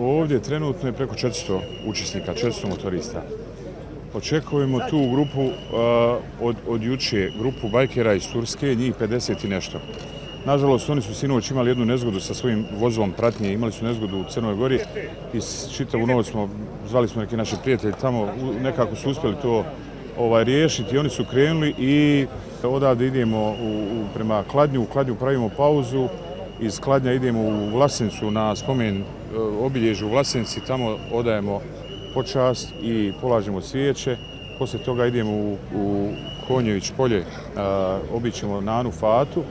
Ovdje trenutno je preko 400 učesnika, 400 motorista. Očekujemo tu grupu od juče, grupu bajkera iz Turske, njih 50 i nešto. Nažalost, oni su sinoć imali jednu nezgodu sa svojim vozilom pratnje, imali su nezgodu u Crnoj Gori i čitavu noć zvali smo neki naši prijatelji tamo, nekako su uspjeli to riješiti. Oni su krenuli i odavde idemo prema Kladnju, u Kladnju pravimo pauzu, iz Kladnja idemo u Vlasencu na spomen obilježju u Vlasenci, tamo odajemo počast i polažemo cvijeće. Poslije toga idemo u Konjević polje, obićemo Nanu Fatu,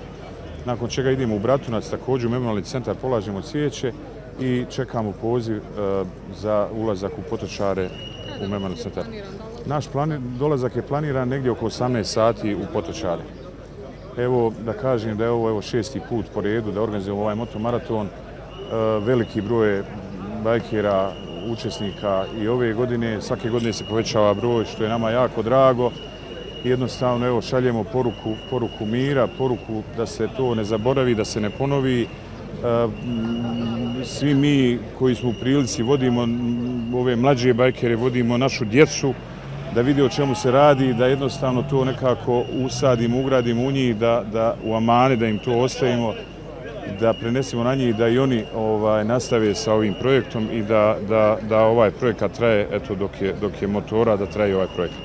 nakon čega idemo u Bratunac, također u memorijalni centar, polažemo cvijeće i čekamo poziv za ulazak u Potočare u memorijalni centar. Naš dolazak je planiran negdje oko 18 sati u Potočare. Evo da kažem da je ovo 6. put po redu da organizujemo ovaj motomaraton. Veliki broj bajkera, učesnika i ove godine, svake godine se povećava broj, što je nama jako drago. Jednostavno evo šaljemo poruku mira, poruku da se to ne zaboravi, da se ne ponovi. Svi mi koji smo u prilici vodimo ove mlađe bajkere, vodimo našu djecu da vide o čemu se radi, da jednostavno to nekako usadimo, ugradimo u njih, da u amane, da im to ostavimo, da prenesemo na njih, da i oni nastave sa ovim projektom i da ovaj projekat traje, eto dok je motora, da traje ovaj projekat.